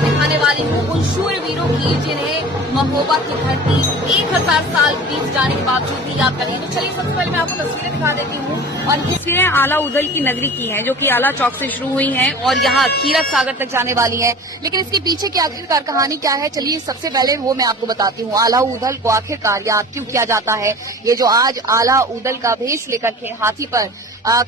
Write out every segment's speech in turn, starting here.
तस्वीरें दिखाने वाली हूँ उन शूरवीरों की जिन्हें महोबा की धरती 1000 साल बीत जाने के बावजूद भी याद करेंगे। तो चलिए सबसे पहले मैं आपको तस्वीरें दिखा देती हूँ और तस्वीरें आला उदल की नगरी की हैं, जो कि आला चौक से शुरू हुई हैं और यहाँ कीरत सागर तक जाने वाली है। लेकिन इसके पीछे की आखिरकार कहानी क्या है, चलिए सबसे पहले वो मैं आपको बताती हूँ। आला उदल को आखिरकार याद क्यों किया जाता है? ये जो आज आला उदल का भेष लेकर के हाथी पर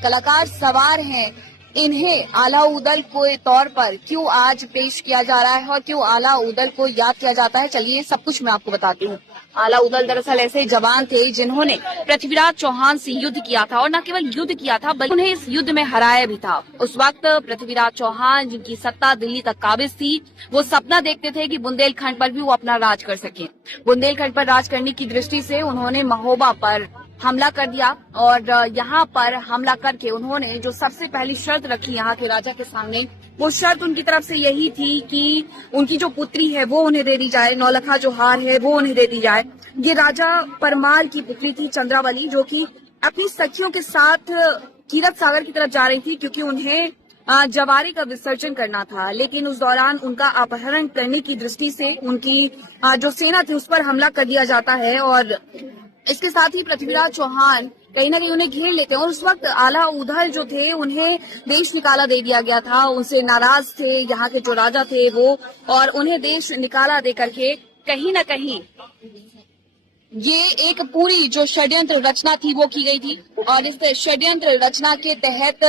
कलाकार सवार हैं, इन्हें आला उदल के तौर पर क्यों आज पेश किया जा रहा है और क्यों आला उदल को याद किया जाता है, चलिए सब कुछ मैं आपको बताती हूँ। आला उदल दरअसल ऐसे जवान थे जिन्होंने पृथ्वीराज चौहान से युद्ध किया था और न केवल युद्ध किया था बल्कि उन्हें इस युद्ध में हराया भी था। उस वक्त पृथ्वीराज चौहान, जिनकी सत्ता दिल्ली तक काबिज थी, वो सपना देखते थे कि बुंदेलखंड पर भी वो अपना राज कर सके। बुंदेलखंड पर राज करने की दृष्टि से उन्होंने महोबा पर हमला कर दिया और यहाँ पर हमला करके उन्होंने जो सबसे पहली शर्त रखी यहाँ के राजा के सामने, वो शर्त उनकी तरफ से यही थी कि उनकी जो पुत्री है वो उन्हें दे दी जाए, नौलखा जो हार है वो उन्हें दे दी जाए। ये राजा परमार की पुत्री थी चंद्रावली, जो कि अपनी सखियों के साथ कीरत सागर की तरफ जा रही थी क्योंकि उन्हें जवारे का विसर्जन करना था। लेकिन उस दौरान उनका अपहरण करने की दृष्टि से उनकी जो सेना थी उस पर हमला कर दिया जाता है और इसके साथ ही पृथ्वीराज चौहान कहीं ना कहीं उन्हें घेर लेते हैं और उस वक्त आला उदल जो थे उन्हें देश निकाला दे दिया गया था। उनसे नाराज थे यहाँ के जो राजा थे वो, और उन्हें देश निकाला दे करके कहीं ना कहीं ये एक पूरी जो षड्यंत्र रचना थी वो की गई थी और इस षड्यंत्र रचना के तहत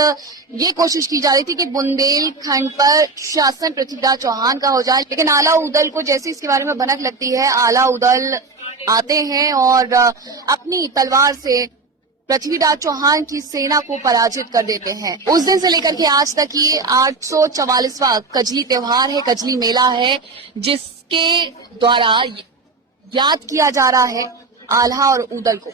ये कोशिश की जा रही थी कि बुंदेलखंड पर शासन पृथ्वीराज चौहान का हो जाए। लेकिन आला उदल को जैसे इसके बारे में भनक लगती है, आला उदल आते हैं और अपनी तलवार से पृथ्वीराज चौहान की सेना को पराजित कर देते हैं। उस दिन से लेकर के आज तक ये 844वां कजली त्योहार है, कजली मेला है, जिसके द्वारा याद किया जा रहा है आल्हा और उदल को।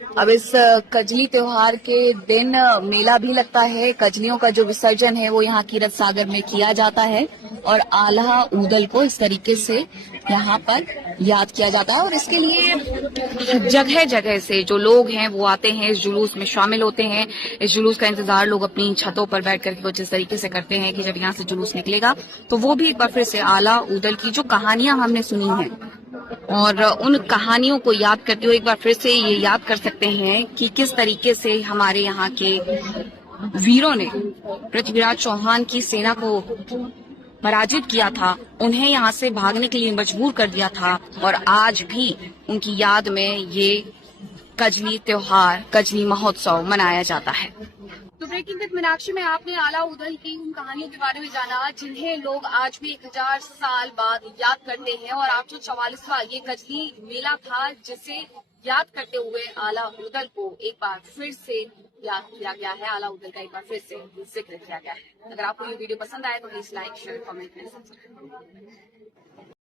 अब इस कजली त्योहार के दिन मेला भी लगता है। कजलियों का जो विसर्जन है वो यहाँ कीरत सागर में किया जाता है और आल्हा उदल को इस तरीके से यहाँ पर याद किया जाता है और इसके लिए जगह जगह से जो लोग हैं वो आते हैं, इस जुलूस में शामिल होते हैं। इस जुलूस का इंतजार लोग अपनी छतों पर बैठ करके कुछ इस तरीके से करते हैं कि जब यहाँ से जुलूस निकलेगा तो वो भी एक बार फिर से आला उदल की जो कहानियां हमने सुनी हैं और उन कहानियों को याद करते हुए एक बार फिर से ये याद कर सकते हैं कि किस तरीके से हमारे यहाँ के वीरों ने पृथ्वीराज चौहान की सेना को पराजित किया था, उन्हें यहाँ से भागने के लिए मजबूर कर दिया था और आज भी उनकी याद में ये कजली त्योहार, कजली महोत्सव मनाया जाता है। तो ब्रेकिंग विद मीनाक्षी में आपने आला उदल की उन कहानियों के बारे में जाना जिन्हें लोग आज भी 1000 साल बाद याद करते हैं और 844वां ये कजली मेला था जिसे याद करते हुए आला उदल को एक बार फिर से याद किया गया है, आला उदल का एक बार फिर से जिक्र किया गया है। अगर आपको ये वीडियो पसंद आए तो please like, share, comment and subscribe.